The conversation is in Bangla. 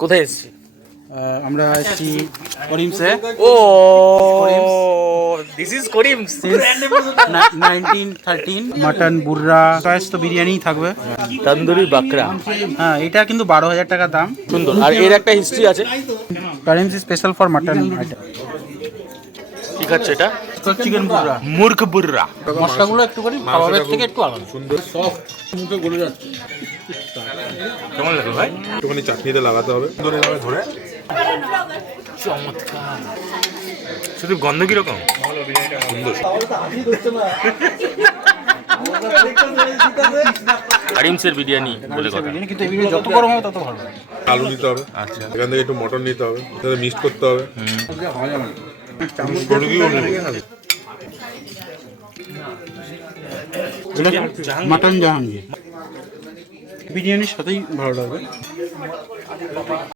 কোথায় এসেছি? আমরা এসেছি করিমসে। ও দিস ইজ করিমস। 1913 মাটন বুর্রা তো বিরিয়ানি থাকবে। তন্দুরি বাকরা হ্যাঁ, এটা কিন্তু 12,000 টাকা দাম। সুন্দর। আর এর একটা হিস্ট্রি আছে। Karim's special for mutton item. কি খাচ্ছে এটা? চিকেন বুর্রা। মুরগ বুর্রা। মশলাগুলো একটু করে কাবাবের থেকে একটু আলাদা। সুন্দর সফট, মুখে গলে যাচ্ছে। কেমন লাগে ভাই? একটুখানি চাটনিতে লাগাতে হবে ধরে ধরে। চমৎকার। শুধু গন্ধ কিরকম? সুন্দর। করিমসের বিরিয়ানি বলে কথা। কিন্তু এই বিরিয়ানি যত গরম হবে তত ভালো। আলু নিতে হবে, আচ্ছা। এখান থেকে একটু মটন নিতে হবে, তাতে মিক্সড করতে হবে। মাটন জাহাঙ্গীর বিরিয়ানির সাথেই ভালো লাগবে।